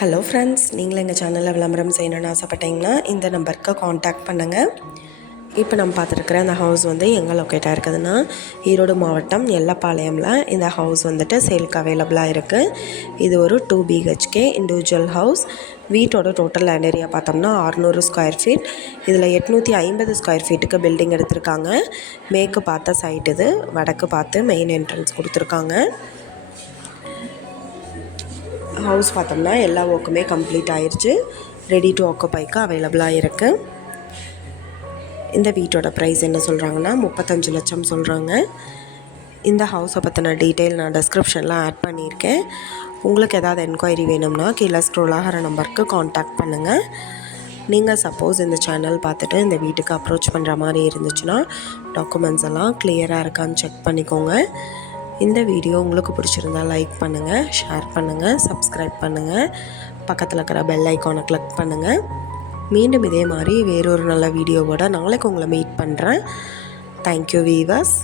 Hello friends, நீங்களும் எங்கள் சேனலில் விளம்பரம் செய்யணும்னு ஆசைப்பட்டீங்கன்னா இந்த நம்பருக்கு காண்டாக்ட் பண்ணுங்கள். இப்போ நம்ம பார்த்துருக்குற அந்த ஹவுஸ் எங்கே லொக்கேட்டாக இருக்குதுன்னா ஈரோடு மாவட்டம் எல்லப்பாளையமில் இந்த ஹவுஸ் சேலுக்கு அவைலபிளாக இருக்குது. இது ஒரு 2 BHK இண்டிவிஜுவல் ஹவுஸ். வீட்டோட டோட்டல் லேண்ட் ஏரியா பார்த்தோம்னா 600 ஸ்கொயர் ஃபீட். இதில் 850 ஸ்கொயர் ஃபீட்டுக்கு பில்டிங் எடுத்திருக்காங்க. மேற்கு பார்த்த சைட் இது, வடக்கு பார்த்து மெயின் என்ட்ரன்ஸ் கொடுத்துருக்காங்க. ஹவுஸ் பார்த்தோம்னா எல்லா ஒர்க்குமே கம்ப்ளீட் ஆயிடுச்சு. ரெடி டு ஆக்குபைக்கு அவைலபிளாக இருக்குது. இந்த வீட்டோட ப்ரைஸ் என்ன சொல்கிறாங்கன்னா 35 லட்சம் சொல்கிறாங்க. இந்த ஹவுஸை பற்றின டீட்டெயில் நான் டிஸ்கிரிப்ஷனில் ஆட் பண்ணியிருக்கேன். உங்களுக்கு ஏதாவது என்கொயரி வேணும்னா கீழே ஸ்க்ரோல் ஆகிற நம்பருக்கு காண்டாக்ட் பண்ணுங்கள். நீங்கள் சப்போஸ் இந்த சேனல் பார்த்துட்டு இந்த வீட்டுக்கு அப்ரோச் பண்ணுற மாதிரி இருந்துச்சுன்னா டாக்குமெண்ட்ஸ் எல்லாம் கிளியராக இருக்கான்னு செக் பண்ணிக்கோங்க. இந்த வீடியோ உங்களுக்கு பிடிச்சிருந்தால் லைக் பண்ணுங்கள், ஷேர் பண்ணுங்கள், சப்ஸ்கிரைப் பண்ணுங்கள், பக்கத்தில் இருக்கிற பெல் ஐக்கானை கிளிக் பண்ணுங்கள். மீண்டும் இதே மாதிரி வேறொரு நல்ல வீடியோவோட நாளைக்கு உங்களை மீட் பண்ணுறேன். Thank you viewers.